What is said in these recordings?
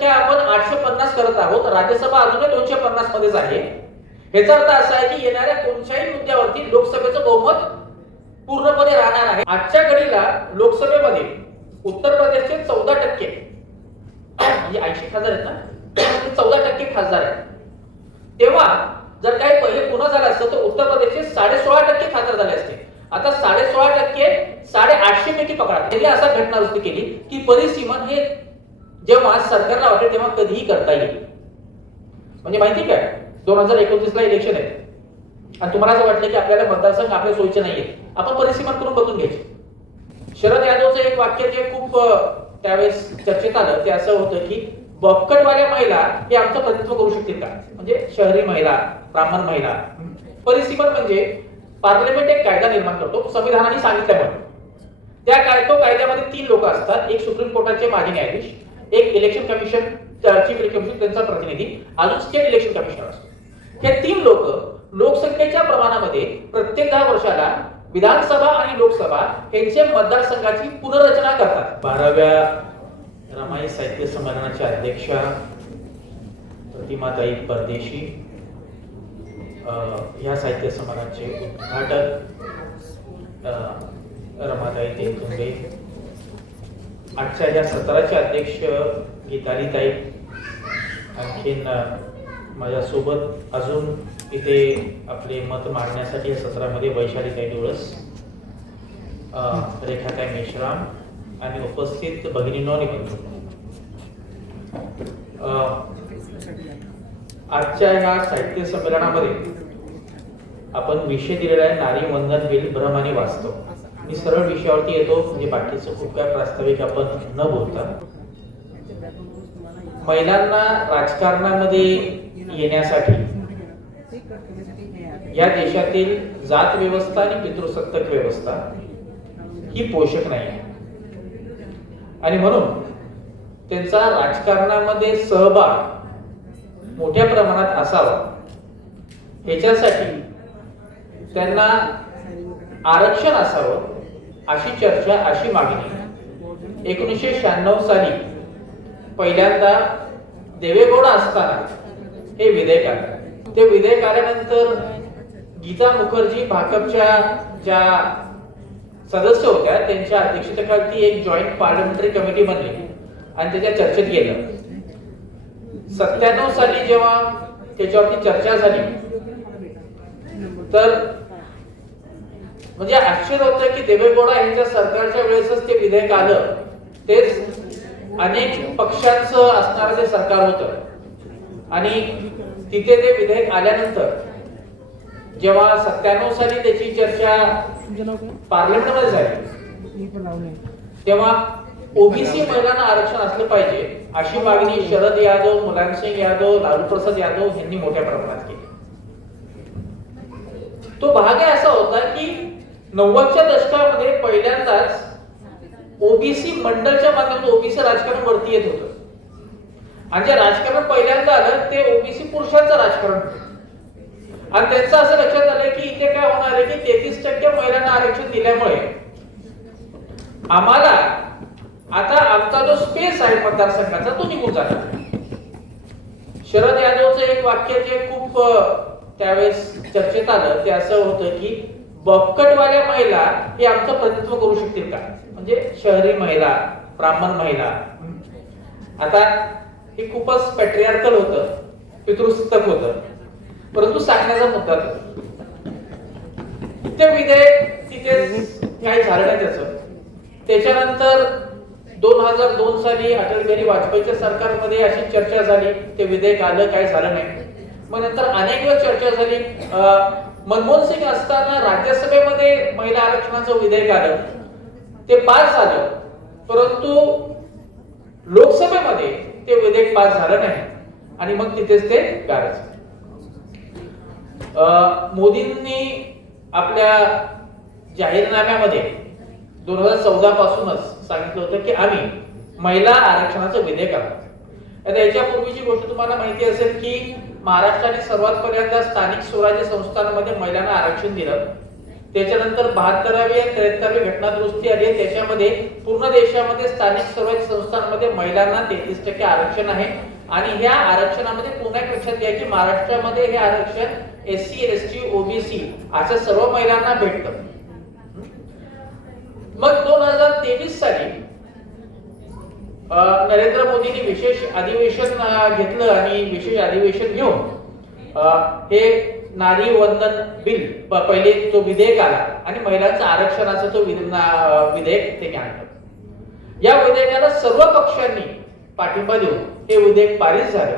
लोकसंख्या आपण 850 करत आहोत, राज्यसभा अजूनही 250 मध्येच आहे. याचा अर्थ असा आहे की येणाऱ्या कोणत्याही मुद्द्यावरती लोकसभेचं बहुमत पूर्णपणे राहणार आहे. आजच्या घडीला लोकसभेमध्ये उत्तर प्रदेशचे 14% म्हणजे 80 खासदार आहेत ना, 14% खासदार आहेत. तेव्हा जर काही पहिले पुन्हा झालं असतं तर उत्तर प्रदेशचे 16.5% खासदार झाले असते. आता 16.5% 850 पैकी पकडा. त्यांनी असा घटनादुरुस्ती केली की परिसीमन हे जेव्हा सरकारला वाटेल तेव्हा कधीही करता येईल. म्हणजे माहिती काय, 2029 ला इलेक्शन आहे आणि तुम्हाला असं वाटलं की आपल्याला मतदारसंघ आपल्या सोयीचे नाहीये, आपण परिसीमन करून बदलून घ्यायचे. शरद यादवचं एक वाक्य जे खूप त्यावेळेस चर्चेत आलं ते असं होतं की बॉबकटवाल्या महिला हे आमचं प्रतिनिधित्व करू शकतील का, म्हणजे शहरी महिला, ब्राह्मण महिला. परिसीमन म्हणजे पार्लमेंट एक कायदा निर्माण करतो संविधानाने सांगितल्यामुळे. तो कायद्यामध्ये 3 लोक असतात, एक सुप्रीम कोर्टाचे माजी न्यायाधीश, एक election commission chief election commission त्यांचा प्रतिनिधी, अजून स्टेट इलेक्शन कमिशनर असतो. हे 3 लोक लोकसंख्येच्या प्रमाणामध्ये प्रत्येक 10 वर्षाला विधानसभा आणि लोकसभा यांचे मतदारसंघाची पुनर्रचना करतात. 12व्या रमाई साहित्य संमेलनाच्या अध्यक्षा प्रतिमाताई परदेशी या साहित्य संमेलनाचे उद्घाटक रमाताई तेलतुंबे, आजच्या या सत्राचे अध्यक्ष गीतालीताई, आणखीन माझ्यासोबत अजून इथे आपले मत मांडण्यासाठी या सत्रामध्ये वैशालीताई डोळस, रेखाताई मेश्राम आणि उपस्थित भगिनींनो आणि बंधूंनो, आजच्या या साहित्य संमेलनामध्ये आपण विषय दिलेला आहे नारी वंदन बिल भ्रम आणि वास्तव. मी सरळ विषयावरती येतो म्हणजे बाकीचं खूप काय प्रास्ताविक आपण न बोलता. महिलांना राजकारणामध्ये येण्यासाठी या देशातील जात व्यवस्था आणि पितृसत्ताक व्यवस्था ही पोषक नाही आहे आणि म्हणून त्यांचा राजकारणामध्ये सहभाग मोठ्या प्रमाणात असावा ह्याच्यासाठी त्यांना आरक्षण असावं अशी चर्चा, अशी मागणी 1996 साली पहिल्यांदा देवेगौडा असताना हे विधेयक आलं. ते विधेयक आल्यानंतर गीता मुखर्जी भाकपच्या ज्या सदस्य होत्या त्यांच्या अध्यक्षतेखाली एक जॉईंट पार्लमेंटरी कमिटी बनली आणि त्याच्या चर्चेत गेलं. 97 साली जेव्हा त्याच्यावरती चर्चा झाली तर म्हणजे आश्चर्य होतं की देवेगौडा यांच्या सरकारच्या वेळेसच ते विधेयक आलं. तेच अनेक पक्षांचं असणारं ते सरकार होतं आणि तिथे ते विधेयक आल्यानंतर जेव्हा 97 साली त्याची चर्चा पार्लमेंटमध्ये झाली तेव्हा ओबीसी महिलांना आरक्षण असलं पाहिजे अशी मागणी शरद यादव, मुलायमसिंग यादव, लालू प्रसाद यादव यांनी मोठ्या प्रमाणात केली. तो भाग असा होता की 90च्या दशकामध्ये पहिल्यांदाच ओबीसी मंडळच्या माध्यमातून ओबीसी राजकारण वरती येत होतं आणि जे राजकारण पहिल्यांदा आलं ते ओबीसी पुरुषांचं राजकारण होतं आणि त्यांचं असं लक्षात आलं की इथे काय होणार आहे की 33% महिलांना आरक्षण दिल्यामुळे आम्हाला आता आमचा जो स्पेस आहे मतदारसंघाचा तो निघून जाणार. शरद यादवचं एक वाक्य जे खूप त्यावेळेस चर्चेत आलं ते असं होतं की बॉबकटवाल्या महिला हे आमचं प्रतिनिधित्व करू शकतील का, म्हणजे शहरी महिला, ब्राह्मण महिला. आता हे खूपच पॅट्रियार्कल होतं, पितृसत्ताक होतं, परंतु सांगण्याचा मुद्दा ते विधेयक तिथे काही झालं नाही त्याचं. त्याच्यानंतर 2002 साली अटल बिहारी वाजपेयीच्या सरकारमध्ये अशी चर्चा झाली, ते विधेयक आलं, काही झालं नाही. मग नंतर अनेक वेळ चर्चा झाली. मनमोहन सिंग असताना राज्यसभेमध्ये महिला आरक्षणाचं विधेयक आलं, ते पास झालं, परंतु लोकसभेमध्ये ते विधेयक पास झालं नाही आणि मग तिथेच ते गारच. मोदींनी आपल्या जाहीरनाम्यामध्ये 2014 पासूनच सांगितलं होतं की आम्ही महिला आरक्षणाचं विधेयक आणू. आता याच्यापूर्वीची गोष्ट तुम्हाला माहिती असेल की महाराष्ट्राने सर्वात पहिल्यांदा स्थानिक स्वराज्य संस्थांमध्ये महिलांना आरक्षण दिलं त्याच्यानंतर 72वी आणि 73वी घटना दुरुस्ती आली आहे. त्याच्यामध्ये पूर्ण देशामध्ये स्थानिक स्वराज्य संस्थांमध्ये महिलांना 33% आरक्षण आहे. आणि ह्या आरक्षणामध्ये पुन्हा एक लक्षात घ्या की महाराष्ट्रामध्ये हे आरक्षण SC ST OBC अशा सर्व महिलांना भेटतं. मग 2023 साली नरेंद्र मोदींनी विशेष अधिवेशन घेतलं आणि विशेष अधिवेशन घेऊन हे नारी वंदन बिल पहिले तो विधेयक आला आणि महिलांचा आरक्षणाचा तो विधेयक ते आणलं. या विधेयकाला सर्व पक्षांनी पाठिंबा देऊन हे विधेयक पारित झालं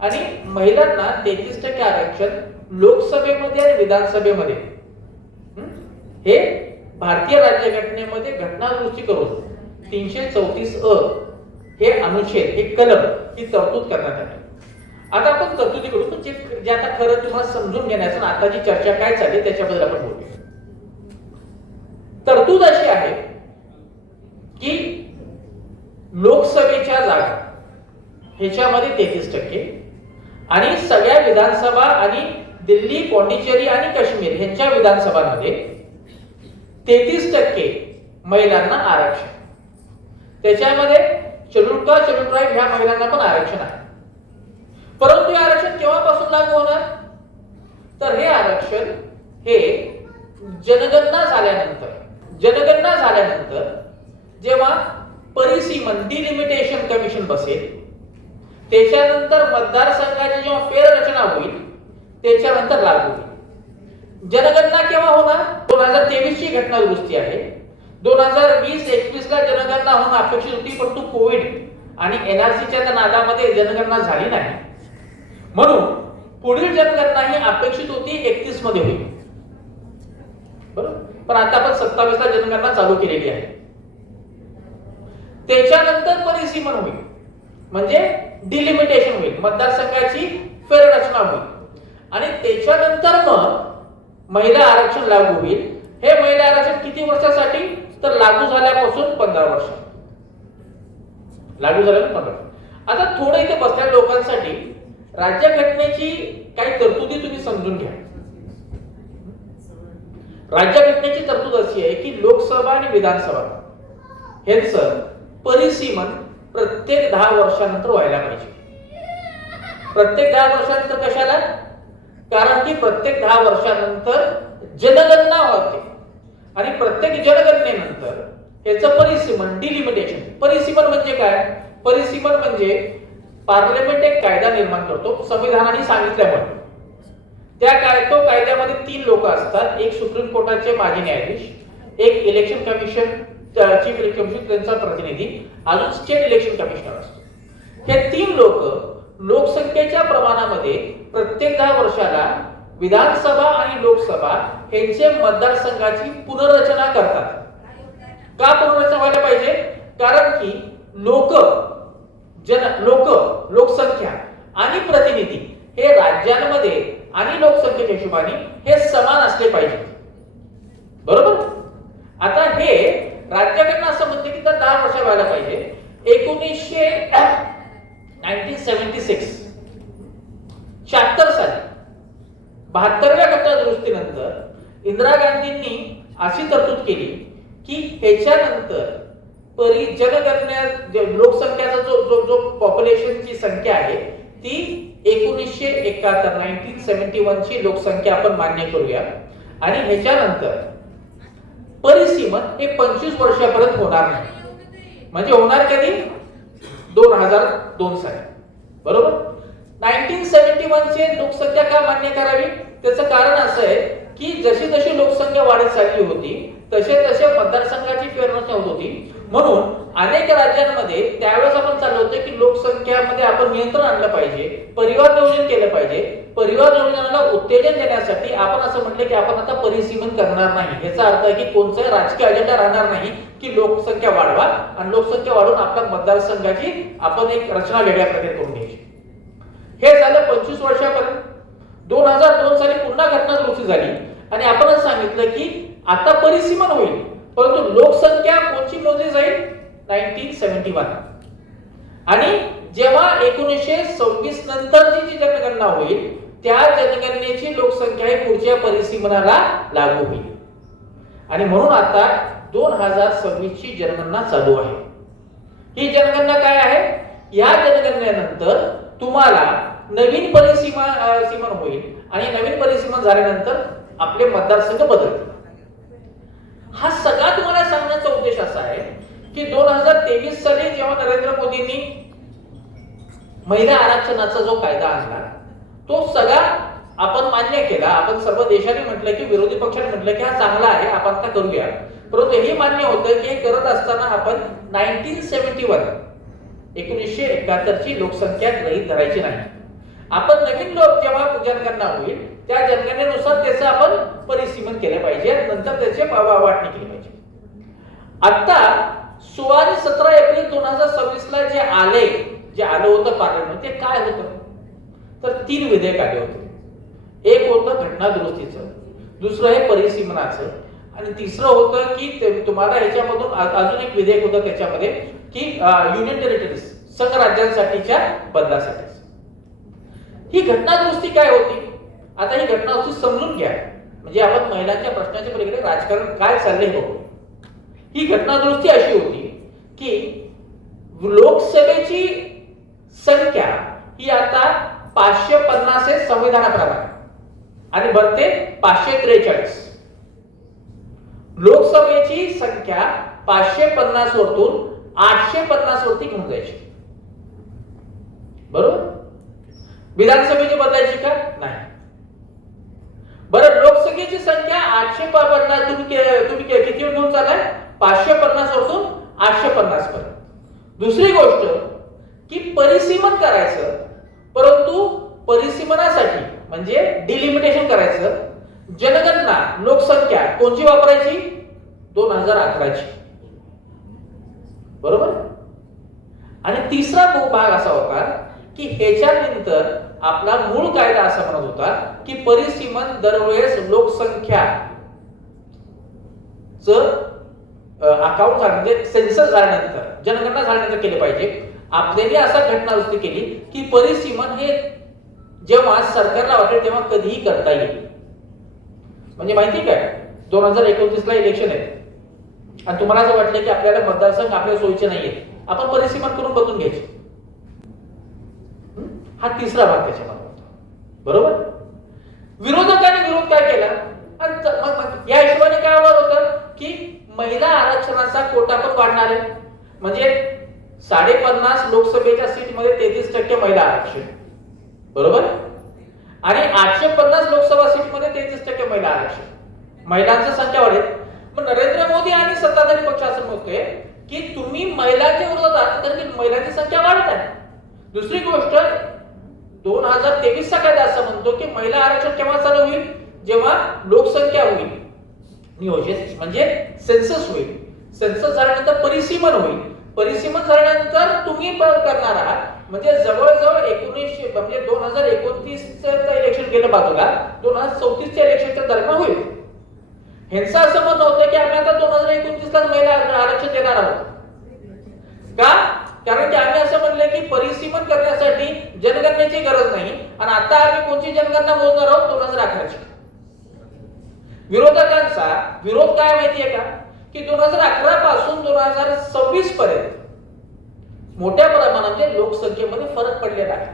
आणि महिलांना 33% आरक्षण लोकसभेमध्ये आणि विधानसभेमध्ये हे भारतीय राज्यघटनेमध्ये घटना दुरुस्ती करून 334 हे अनुच्छेद हे कलम ही तरतूद करण्यात आली. आता आपण तरतुदीकडून जे आता खरं तुम्हाला समजून घेण्याचं आता जी चर्चा काय चालली त्याच्याबद्दल आपण बोलूया. तरतूद अशी आहे की लोकसभेच्या जागा ह्याच्यामध्ये 33% आणि सगळ्या विधानसभा आणि दिल्ली, पॉंडिचेरी आणि काश्मीर ह्यांच्या विधानसभांमध्ये 33% महिलांना आरक्षण. त्याच्यामध्ये शेड्यूल कास्ट, शेड्यूल ट्राइब ह्या महिलांना पण आरक्षण आहे. परंतु हे आरक्षण केव्हापासून लागू होणार? तर हे आरक्षण हे जनगणना झाल्यानंतर जेव्हा परिसीमन डिलिमिटेशन कमिशन बसेल, त्याच्यानंतर मतदारसंघाची जेव्हा फेररचना होईल त्याच्यानंतर लागू होईल. जनगणना केव्हा होणार? 2023 ची घटना दुरुस्ती आहे. 2020-21 ला जनगणना होणं अपेक्षित होती, परंतु कोविड आणि NRCच्या नादामध्ये जनगणना झाली नाही. म्हणून पुढील जनगणना ही अपेक्षित होती 31 मध्ये होईल. बरोबर, पण आता आपण 27 ला जनगणना चालू केलेली आहे. त्याच्यानंतर परिसीमन होईल म्हणजे डिलिमिटेशन होईल, मतदारसंघाची फेररचना होईल आणि त्याच्यानंतर मग महिला आरक्षण लागू होईल. हे महिला आरक्षण किती वर्षासाठी? तर लागू झाल्यापासून 15 वर्ष. लागू झाल्यापासून 15. आता थोडं इथे बसलेल्या लोकांसाठी राज्यघटनेची काही तरतुदी तुम्ही समजून घ्या. राज्यघटनेची तरतूद अशी आहे की लोकसभा आणि विधानसभा हेच परिसीमन प्रत्येक 10 वर्षानंतर व्हायला पाहिजे. प्रत्येक 10 वर्षानंतर कशाला? कारण की प्रत्येक 10 वर्षानंतर जनगणना होते आणि प्रत्येक जनगणनेनंतर याचं परिसीमन डिलिमिटेशन. परिसीमन म्हणजे काय? परिसीमन म्हणजे पार्लमेंट एक कायदा निर्माण करतो संविधानाने सांगितल्यामुळे. तो कायद्यामध्ये 3 लोक असतात. एक सुप्रीम कोर्टाचे माजी न्यायाधीश, एक election commission chief election commission त्यांचा प्रतिनिधी, अजून स्टेट इलेक्शन कमिशनर असतो. हे 3 लोक लोकसंख्येच्या प्रमाणामध्ये प्रत्येक 10 वर्षाला विधानसभा आणि लोकसभा यांचे मतदारसंघाची पुनर्रचना करतात. का पुनर्रचना व्हायला पाहिजे? कारण की लोकसंख्या आणि प्रतिनिधी हे राज्यांमध्ये आणि लोकसंख्येच्या हिशोबाने हे समान असले पाहिजे. बरोबर. आता हे राज्यघटना असं म्हणते की तर 10 वर्ष व्हायला पाहिजे. 1976 साली 72व्या घटना दुरुस्तीनंतर इंदिरा गांधींनी अशी तरतूद केली की ह्याच्यानंतर जनगणना लोकसंख्याचा जो पॉप्युलेशनची संख्या आहे ती 1971 ची लोकसंख्या आपण मान्य करूया आणि ह्याच्यानंतर परिसीमन हे 25 वर्षापर्यंत होणार नाही. म्हणजे होणार कधी? 2002 साली. बरोबर. 1971 चे लोकसंख्या का मान्य करावी? त्याचं कारण असं आहे की जशी जशी लोकसंख्या वाढत चालली होती तसे मतदारसंघाची फेररचना होत होती. म्हणून अनेक राज्यांमध्ये त्यावेळेस आपण चाललो होतो की लोकसंख्यामध्ये आपण नियंत्रण आणलं पाहिजे, परिवार नियोजन केलं पाहिजे. परिवार नियोजनाला उत्तेजन देण्यासाठी आपण असं म्हटलं की आपण आता परिसीमन करणार नाही. याचा अर्थ आहे की कोणताही राजकीय अजेंडा राहणार नाही की लोकसंख्या वाढवा आणि लोकसंख्या वाढवून आपल्या मतदारसंघाची आपण एक रचना वेगळ्या प्रकारे करून घ्यायची. हे झालं 25 वर्षापर्यंत. 2002 साली पुन्हा घटना दुरुस्ती झाली आणि आपणच सांगितलं की आता परिसीमन होईल, परंतु लोकसंख्या कोणची मोजली जाईल? 1971. आणि जेव्हा 1926 नंतरची जी जनगणना होईल त्या जनगणनेची लोकसंख्या ही पुढच्या परिसीमनाला लागू होईल. आणि म्हणून आता 2026 ची जनगणना चालू आहे. ही जनगणना काय आहे? या जनगणनेनंतर तुम्हाला नवीन परिसीमन होईल आणि नवीन परिसीमन झाल्यानंतर आपले मतदारसंघ बदलतील. हा सगळा तुम्हाला सांगण्याचा उद्देश असा आहे की 2023 साली जेव्हा नरेंद्र मोदींनी महिला आरक्षणाचा जो कायदा आणला तो सगळा आपण मान्य केला. आपण सर्व देशाने म्हटलं की विरोधी पक्षाने म्हटलं की हा चांगला आहे, आपण आता करूया. परंतु हे मान्य होतं की हे करत असताना आपण 1971 ची लोकसंख्या गृहीत धरायची नाही. आपण नवीन लोक जेव्हा जनगणना होईल त्या जनगणनेनुसार त्याचं आपण परिसीमन केलं पाहिजे, नंतर त्याची वाटणी केली पाहिजे. आता 16 आणि 17 एप्रिल 2026 ला जे आलं होतं पार्लमेंट, ते काय होतं? तर 3 विधेयक आले होते. एक होतं घटना दुरुस्तीचं, दुसरं हे परिसीमनाचं, आणि तिसरं होतं की तुम्हाला ह्याच्यामधून अजून एक विधेयक होतं त्याच्यामध्ये की युनियन टेरिटरीज, संघ राज्यांसाठीच्या बदलासाठी. ही घटना दुरुस्ती काय होती? आता ही घटना दुरुस्ती समजून घ्या, म्हणजे आपण महिलांच्या प्रश्नाच्या पलीकडे राजकारण काय चाललंय बघू. ही घटना दुरुस्ती अशी होती की लोकसभेची संख्या ही आता 550 आहे संविधानाप्रमाणे आणि भरते 543. लोकसभेची संख्या 550 वरतून 850 वरती घेऊन जायची. बरोबर? विधानसभेची बदलायची का? नाही. बरं, लोकसभेची संख्या 850 तुम्ही किती घेऊन चालाय? 550 वरतून 850 पर्यंत. दुसरी गोष्ट की परिसीमन करायचं, परंतु परिसीमनासाठी म्हणजे डिलिमिटेशन करायचं. जनगणना लोकसंख्या कोणची वापरायची? 2011 ची. बरोबर? आणि तिसरा भाग असा होता की ह्याच्यानंतर आपला मूळ कायदा असा म्हणत होता की परिसीमन दरवेळेस लोकसंख्या अकाउंट म्हणजे सेन्सस झाल्यानंतर, जनगणना झाल्यानंतर केले पाहिजे. आपल्याने असा घटना दुरुस्ती केली की परिसीमन हे जेव्हा सरकारला वाटेल तेव्हा कधीही करता येईल. म्हणजे माहिती काय, 2029 ला इलेक्शन आहे आणि तुम्हाला असं वाटलं की आपल्याला मतदारसंघ आपल्या सोयीचे नाहीये, आपण परिसीमन करून बदलून घ्यायचे. हा तिसरा भाग त्याच्यामध्ये होता. बरोबर? विरोधकांनी विरोध काय केला? या हिशोबाने काय होणार होतं की महिला आरक्षणाचा कोटा पण वाढणार आहे. म्हणजे 50.5 लोकसभेच्या सीटमध्ये 33% महिला आरक्षण. बरोबर? आणि 850 लोकसभा सीटमध्ये 33% महिला आरक्षण. महिलांची संख्या वाढेल. मग नरेंद्र मोदी आणि सत्ताधारी पक्ष असं म्हणतोय की तुम्ही महिलांच्या विरोधात, तर महिलांची संख्या वाढत आहे. दुसरी गोष्ट, 2023 चा कायदा असं म्हणतो की महिला आरक्षण केव्हा चालू होईल? जेव्हा लोकसंख्या होईल, नियोजित म्हणजे सेन्सस होईल. सेन्सस झाल्यानंतर परिसीमन होईल. परिसीमन झाल्यानंतर तुम्ही करणार आहात, म्हणजे जवळजवळ 19 म्हणजे 2029चं इलेक्शन गेलं बाजूला, 2034च्या इलेक्शनच्या दरम्यान होईल. ह्यांचं असं म्हणणं होतं की आम्ही आता 2029 ला महिला आरक्षण देणार आहोत. का? कारण की आम्ही असं म्हणलं की परिसीमन करण्यासाठी जनगणनेची गरज नाही, आणि आता आम्ही कोणती जनगणना मोजणार आहोत? 2011 ची. विरोधकांचा विरोध काय माहितीये का की 2011 पासून 2026 पर्यंत मोठ्या प्रमाणात लोकसंख्येमध्ये फरक पडलेला आहे.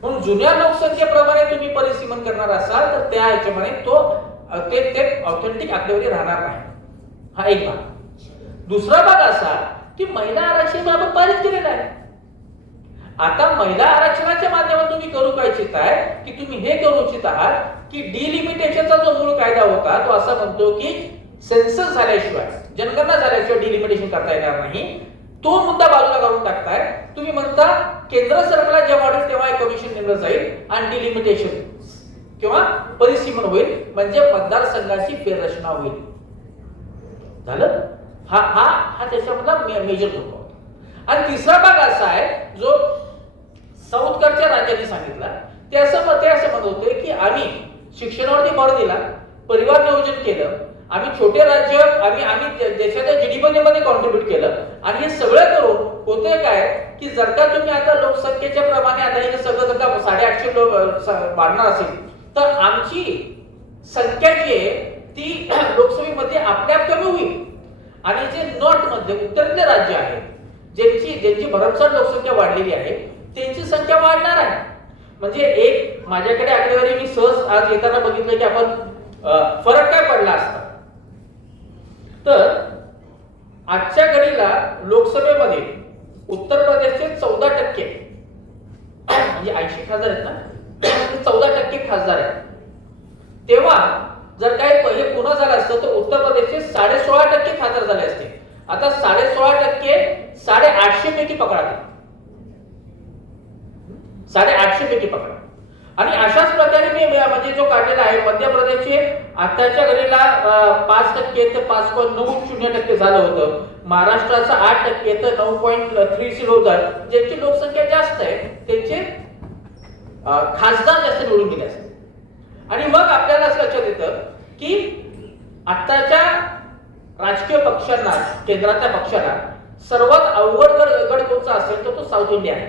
म्हणून जुन्या लोकसंख्येप्रमाणे तुम्ही परिसीमन करणार असाल तर त्या ह्याच्यामध्ये ते ऑथेंटिक आकडेवारी राहणार नाही. हा एक भाग. दुसरा भाग असा की महिला आरक्षण आपण पारित केलेलं आहे. आता महिला आरक्षणाच्या माध्यमातून तुम्ही करू काय इच्छित आहे की तुम्ही हे करू इच्छित आहात की डिलिमिटेशनचा जो मूळ कायदा होता तो असा म्हणतो की सेन्सस झाल्याशिवाय, जनगणना झाल्याशिवाय डिलिमिटेशन करता येणार नाही. तो मुद्दा बाजूला काढून टाकताय. तुम्ही म्हणता केंद्र सरकारला जेव्हा वाटेल तेव्हा एक कमिशन नेमलं जाईल आणि डिलिमिटेशन किंवा परिसीमन होईल, म्हणजे मतदारसंघाची फेररचना होईल. झालं? हा त्याच्यामधला मेजर मुद्दा होता. आणि तिसरा भाग असा आहे जो साऊथकडच्या राज्यांनी सांगितला. ते असं म्हणत होते की आम्ही शिक्षणावरती भर दिला, परिवार नियोजन केलं, आम्ही छोटे राज्य, आम्ही देशाच्या जीडीपी मध्ये कॉन्ट्रीब्युट केलं, आणि हे सगळं करून होतंय काय की जर का तुम्ही आता लोकसंख्येच्या प्रमाणे आता हे सगळं जर का 850 वाढणार असेल तर आमची संख्या जी आहे ती लोकसभेमध्ये आपल्याप कमी होईल आणि जे नॉर्थ मध्ये उत्तरेतले राज्य आहेत ज्यांची भरमसाठ लोकसंख्या वाढलेली आहे त्यांची संख्या वाढणार आहे. म्हणजे एक माझ्याकडे आकडेवारी मी सहज आज येताना बघितलं की आपण फरक काय पडला असता. तर आजच्या घडीला लोकसभेमध्ये उत्तर प्रदेशचे 14% म्हणजे 80 खासदार आहेत ना, 14% खासदार आहेत. तेव्हा जर काही पहिले पुन्हा झालं असतं तर उत्तर प्रदेशचे 16.5% खासदार झाले असते. आता 16.5% 850 पैकी पकडा, 850 पैकी पकडा. आणि अशाच प्रकारे मी म्हणजे जो काढलेला आहे मध्य प्रदेशचे आताच्या घडीला 5% ते 5.90% झालं होतं. महाराष्ट्राचा 8% तर 9.30 होतं. ज्यांची लोकसंख्या जास्त आहे त्यांचे खासदार जास्त निवडून गेले असते. आणि मग आपल्याला असं लक्षात येतं की आताच्या राजकीय पक्षांना केंद्रातल्या पक्षाला सर्वात अवघड गड कोणता असेल तर तो साऊथ इंडिया आहे.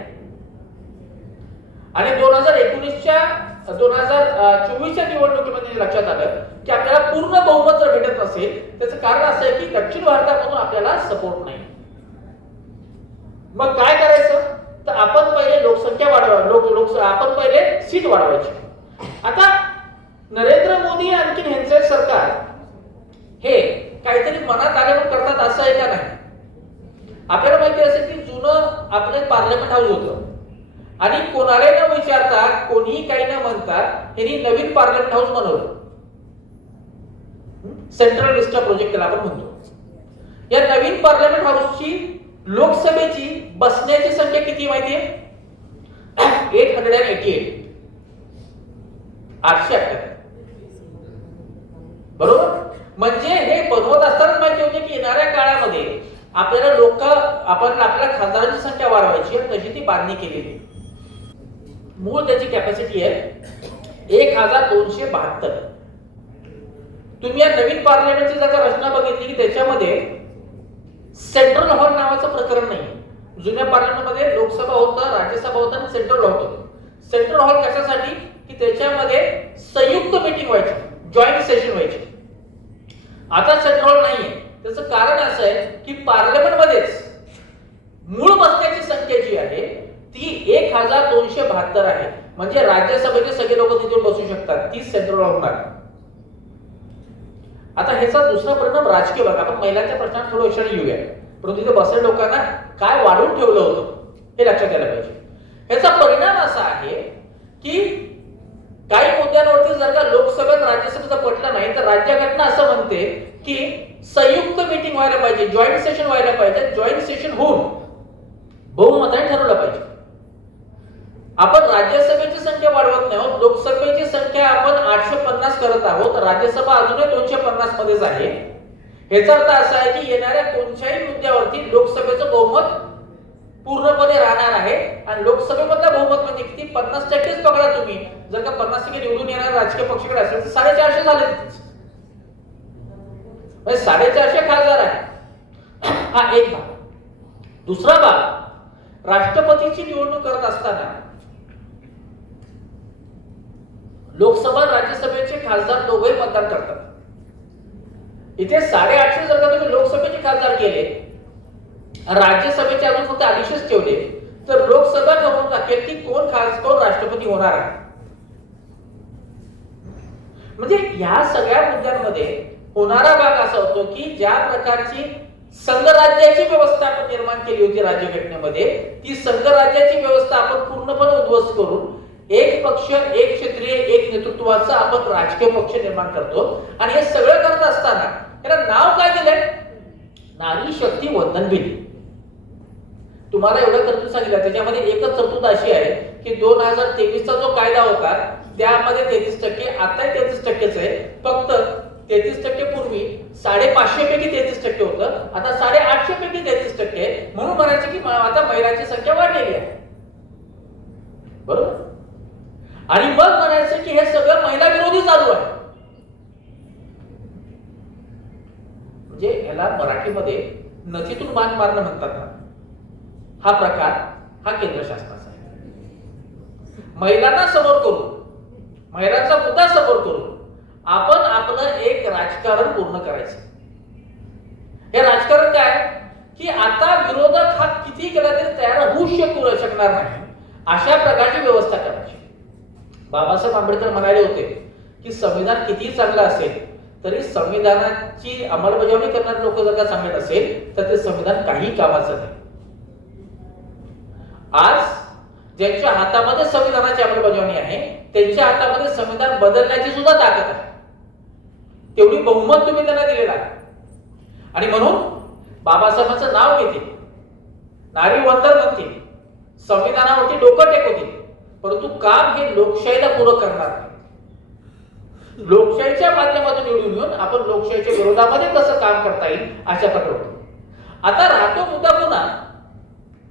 आणि 2024च्या निवडणुकीमध्ये लक्षात आलं की आपल्याला पूर्ण बहुमत जर भेटत नसेल त्याचं कारण असं आहे की दक्षिण भारतामधून आपल्याला सपोर्ट नाही. मग काय करायचं तर आपण पहिले लोकसंख्या वाढवा, आपण पहिले सीट वाढवायची. आता नरेंद्र मोदी आणखी ह्यांचे सरकार हे काहीतरी मनात आल्यावर करतात असं आहे का नाही. आपल्याला माहिती असेल की जुनं आपलं पार्लमेंट हाऊस होतं आणि कोणाला न विचारता कोणीही काही न म्हणता यांनी नवीन पार्लमेंट हाऊस बनवलं. सेंट्रल विस्टा प्रोजेक्ट त्याला आपण म्हणतो. या नवीन पार्लमेंट हाऊसची लोकसभेची बसण्याची संख्या किती माहिती आहे? 888, 888. बरोबर. म्हणजे हे बनवत असतानाच माहिती होते की येणाऱ्या काळामध्ये आपल्याला आपल्या खासदारांची संख्या वाढवायची आहे. तशी ती बांधणी केलेली. मूळ त्याची कॅपॅसिटी आहे 1272. तुम्ही या नवीन पार्लमेंटची जर रचना बघितली की त्याच्यामध्ये सेंट्रल हॉल नावाचं प्रकरण नाही. जुन्या पार्लमेंटमध्ये लोकसभा होतं, राज्यसभा होतं आणि सेंट्रल हॉल होतं. सेंट्रल हॉल कशासाठी की त्याच्यामध्ये संयुक्त मीटिंग व्हायची, जॉईंट सेशन व्हायची. आता सेंट्रल हॉल नाहीये. त्याचं कारण असं आहे की पार्लमेंटमध्येच मूळ बसण्याची संख्या जी आहे ती 1272 आहे. म्हणजे राज्यसभेचे सगळे लोक तिथे बसू शकतात. ती सेंट्रल हॉल होणार. आता ह्याचा दुसरा परिणाम राजकीय बघा. आपण महिलांच्या प्रश्नात थोडं लक्ष येऊया. परंतु तिथे बसलेल्या लोकांना काय वाढवून ठेवलं होतं हे लक्षात यायला पाहिजे. ह्याचा परिणाम असा आहे की काही मुद्द्यांवरती जर का लोकसभेत राज्यसभेचं पटलं नाही तर राज्यघटना असं म्हणते की संयुक्त मीटिंग व्हायला पाहिजे, जॉईंट सेशन व्हायला पाहिजे. जॉईंट सेशन होऊन बहुमताने ठरवलं पाहिजे. आपण राज्यसभेची संख्या वाढवत नाही आहोत, लोकसभेची संख्या आपण 850 करत आहोत. राज्यसभा अजूनही 250 मध्येच आहे. याचा अर्थ असा आहे की येणाऱ्या कोणत्याही मुद्द्यावरती लोकसभेचं बहुमत पूर्णपणे राहणार आहे. आणि लोकसभेमधलं बहुमत म्हणजे किती? 50%च पकडा तुम्ही. जर का 50% निवडून येणारे राजकीय पक्षाकडे असेल तर 450 झाले. म्हणजे 450 खासदार आहे. हा एक भाग. दुसरा भाग, राष्ट्रपतीची निवडणूक करत असताना लोकसभा राज्यसभेचे खासदार दोघेही मतदान करतात. इथे 850 जर का तुम्ही लोकसभेचे खासदार केले, राज्यसभेचे अजून फक्त 250 ठेवले तर लोकसभा ठरवून टाकेल की कोण राष्ट्रपती होणार आहे. म्हणजे ह्या सगळ्या मुद्द्यांमध्ये होणारा भाग असा होतो की ज्या प्रकारची संघराज्याची व्यवस्था आपण निर्माण केली होती राज्यघटनेमध्ये, ती संघराज्याची व्यवस्था आपण पूर्णपणे उद्ध्वस्त करून एक पक्ष, एक क्षेत्रीय, एक नेतृत्वाचा आपण राजकीय पक्ष निर्माण करतो. आणि हे सगळं करत असताना याला नाव काय दिलंय? नारी शक्ती वंदन बिल. तुम्हाला एवढं तरतूद सांगितलं. त्याच्यामध्ये एकच तरतूद अशी आहे की 2023चा जो कायदा होता त्यामध्ये 33%, आता 33%च आहे. फक्त 33% पूर्वी 550 पैकी 33% होतं, आता 850 पैकी 33% आहे. म्हणून म्हणायचं की आता महिलांची संख्या वाढलेली आहे. बरोबर. आणि मग म्हणायचं की हे सगळं महिला विरोधी चालू आहे. म्हणजे याला मराठीमध्ये नथीतून बाण मारणं म्हणतात ना, हा प्रकार हा केंद्र शासनाचा आहे. महिलांना समोर करून, महिलांचा मुद्दा समोर करून आपण आपलं एक राजकारण पूर्ण करायचं. हे राजकारण काय की आता विरोधक हा किती केला तरी तयार होऊ शकणार नाही अशा प्रकारची व्यवस्था करायची. बाबासाहेब आंबेडकर म्हणाले होते की संविधान कितीही चांगलं असेल तरी संविधानाची अंमलबजावणी करणारे लोक जर का चांगले नसेल तर ते संविधान काही कामाचं नाही. आज ज्यांच्या हातामध्ये संविधानाची अंमलबजावणी आहे त्यांच्या हातामध्ये संविधान बदलण्याची सुद्धा ताकद आहे. तेवढी बहुमत तुम्ही त्यांना दिलेला आहे. आणि म्हणून बाबासाहेबांचं नाव घेते, नारी वंदन म्हणते, संविधानावरती डोकं टेकवते, परंतु काम हे लोकशाहीला पूरक करणार नाही. लोकशाहीच्या माध्यमातून निवडून येऊन आपण लोकशाहीच्या विरोधामध्ये कसं काम करता येईल अशा प्रकारे होतो. आता राहतो मुद्दा पुन्हा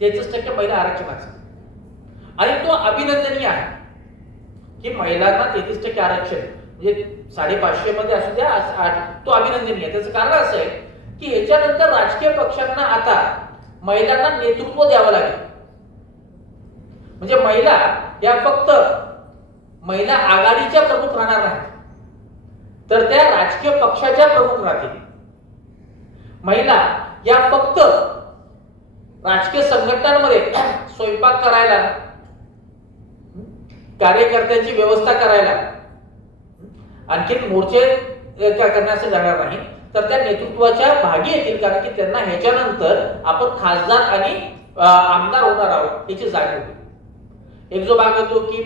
33% महिला आरक्षणाचा, आणि तो अभिनंदनीय आहे की महिलांना 33% आरक्षण म्हणजे 550 मध्ये असू द्या, तो अभिनंदनीय आहे. त्याचं कारण असं आहे की याच्यानंतर राजकीय पक्षांना आता महिलांना नेतृत्व द्यावं लागेल. म्हणजे महिला या फक्त महिला आघाडीच्या प्रमुख राहणार नाहीत तर त्या राजकीय पक्षाच्या प्रमुख राहतील. महिला या फक्त राजकीय संघटनांमध्ये स्वयंपाक करायला, कार्यकर्त्यांची व्यवस्था करायला, आणखी मोर्चे करण्यास जाणार नाही तर त्या नेतृत्वाच्या भागी येतील. कारण की त्यांना ह्याच्यानंतर आपण खासदार आणि आमदार होणार आहोत याची जाणीव होईल. एक जो भाग येतो की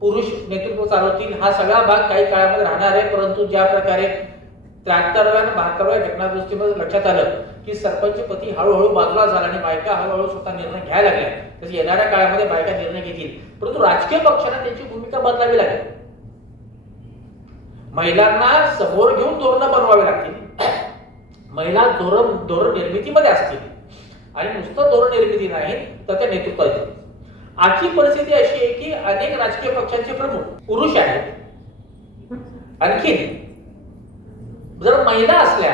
पुरुष नेतृत्व चालवतील, हा सगळा भाग काही काळामध्ये राहणार आहे. परंतु ज्या प्रकारे 73व्या आणि 72व्या घटनादुरुस्तीमध्ये लक्षात आलं की सरपंच पती हळूहळू बाजूला झाला आणि बायका हळूहळू स्वतः निर्णय घ्यायला लागल्या, तसे येणाऱ्या काळामध्ये बायका निर्णय घेतील. परंतु राजकीय पक्षांना त्यांची भूमिका बदलावी लागेल. महिलांना समोर घेऊन धोरणं बनवावी लागतील. महिला धोरण निर्मितीमध्ये असतील आणि नुसतं धोरण निर्मिती नाही तर त्या नेतृत्वात येतील. आजची परिस्थिती अशी आहे की अनेक राजकीय पक्षांचे प्रमुख पुरुष आहेत. आणखी जर महिला असल्या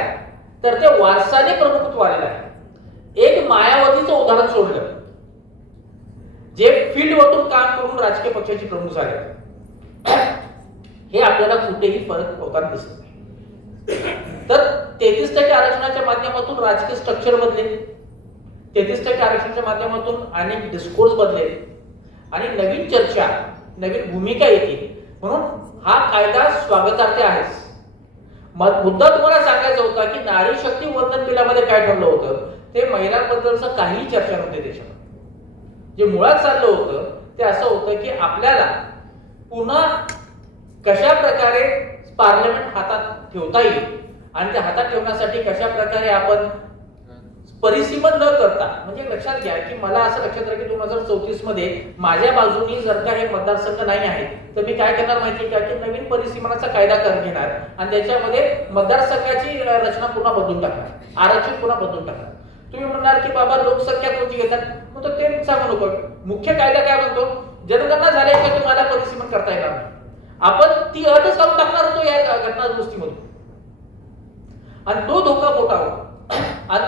तर ते वारसाने प्रमुखत्व आलेलं आहे. एक मायावतीचं उदाहरण सोडलं, जे फील्डवरून काम करून राजकीय पक्षाचे प्रमुख झाले, हे आपल्याला कुठेही फरक होताना दिसत नाही. तर 33% आरक्षणाच्या माध्यमातून राजकीय स्ट्रक्चर बदलेल, 33% आरक्षणाच्या माध्यमातून अनेक डिस्कोर्स बदलेल आणि नवीन चर्चा, नवीन भूमिका येतील. म्हणून हा कायदा स्वागतार्ह आहेच. मुद्दा तुम्हाला सांगायचा होता की नारी शक्ती वंदन बिलामध्ये काय ठरलं होतं, ते महिलांबद्दलचं काहीही चर्चा नव्हती देशात. जे मुळात चाललं होतं ते असं होतं की आपल्याला पुन्हा कशा प्रकारे पार्लमेंट हातात ठेवता येईल आणि त्या हातात ठेवण्यासाठी कशा प्रकारे आपण परिसीमन न करता, म्हणजे लक्षात घ्या की मला असं लक्षात राहील की 2034 मध्ये माझ्या बाजूनी जर का हे मतदारसंघ नाही आहे तर मी काय करणार माहिती का की नवीन परिसीमनाचा कायदा करून घेणार आणि त्याच्यामध्ये मतदारसंघाची रचना पुन्हा बदलून टाकणार, आरक्षण पुन्हा बदलून टाकणार. तुम्ही म्हणणार की बाबा लोकसंख्या कोणती घेतात, मग ते सांगू नको. मुख्य कायदा काय म्हणतो, जनगणना झाल्याशिवाय तुम्हाला परिसीमन करता येणार नाही. आपण ती अटच काढून टाकणार होतो या घटना दुरुस्तीमधून आणि तो धोका मोठा होता. आणि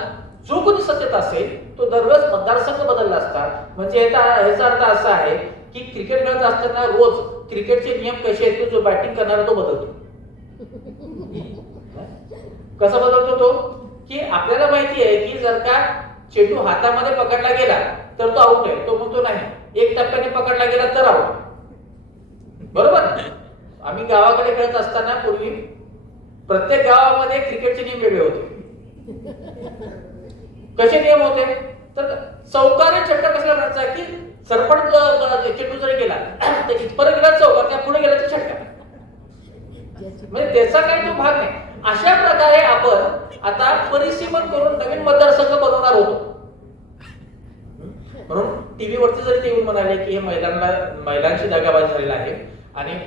जो कोणी सत्तेत असेल तो दररोज मतदारसंघ बदलला असता. म्हणजे याचा अर्थ असा आहे की क्रिकेट खेळत असताना रोज क्रिकेटचे नियम कसे आहेत, जो बॅटिंग करणारा तो बदलतो. कसा बदलतो तो की आपल्याला माहिती आहे की जर का चेंडू हातामध्ये पकडला गेला तर तो आउट आहे, तो म्हणतो नाही 1 टप्प्याने पकडला गेला तर आउट. बरोबर. आम्ही गावाकडे खेळत असताना पूर्वी प्रत्येक गावामध्ये क्रिकेटचे नियम वेगळे होते. कसे नियम होते तर चौकाने षटकार कशाला म्हणायचा की सरपंच चेंडू जरी गेला तर इथपर्यंत गेला चौकार, त्या पुढे गेला तर षटकार. म्हणजे त्याचा काही तो भाग नाही. अशा प्रकारे आपण आता परिसीमन करून नवीन मतदारसंघ बनवणार होतो. म्हणून टीव्ही वरती जरी ते येऊन म्हणाले की हे महिलांची दगाबाजी झालेला आहे आणि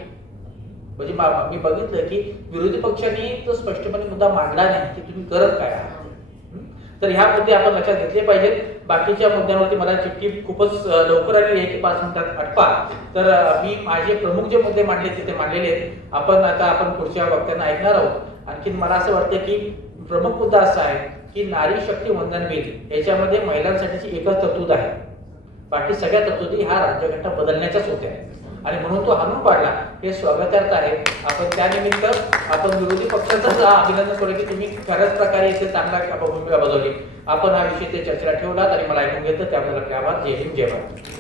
म्हणजे मी बघितलं की विरोधी पक्षांनी तो स्पष्टपणे मुद्दा मांडला नाही की तुम्ही करत काय आहात. तर ह्या मुद्दे आपण लक्षात घेतले पाहिजेत. बाकीच्या मुद्द्यांवरती मला चिठ्ठी खूपच लवकर आलेली आहे की 5 मिनिटात आटपा. तर मी माझे प्रमुख जे मुद्दे मांडले ते मांडलेले आहेत. आपण पुढच्या वक्त्यांना ऐकणार आहोत. आणखी मला असं वाटतं की प्रमुख मुद्दा असा आहे की नारी शक्ती वंदन बिल याच्यामध्ये महिलांसाठीची एकच तरतूद आहे. बाकी सगळ्या तरतुदी ह्या राज्यघटना बदलण्याच्याच होत्या. आणि म्हणून तो हाणून पाडला, हे स्वागतार्थ आहे. आपण त्यानिमित्त आपण विरोधी पक्षाचं अभिनंदन करू की तुम्ही खऱ्याच प्रकारे इथे चांगला भूमिका बजावली. आपण हा विषय ते चर्चेला ठेवला आणि मला ऐकून घेतलं, त्याबद्दल आपले आभार. जय हिंद, जय भारत.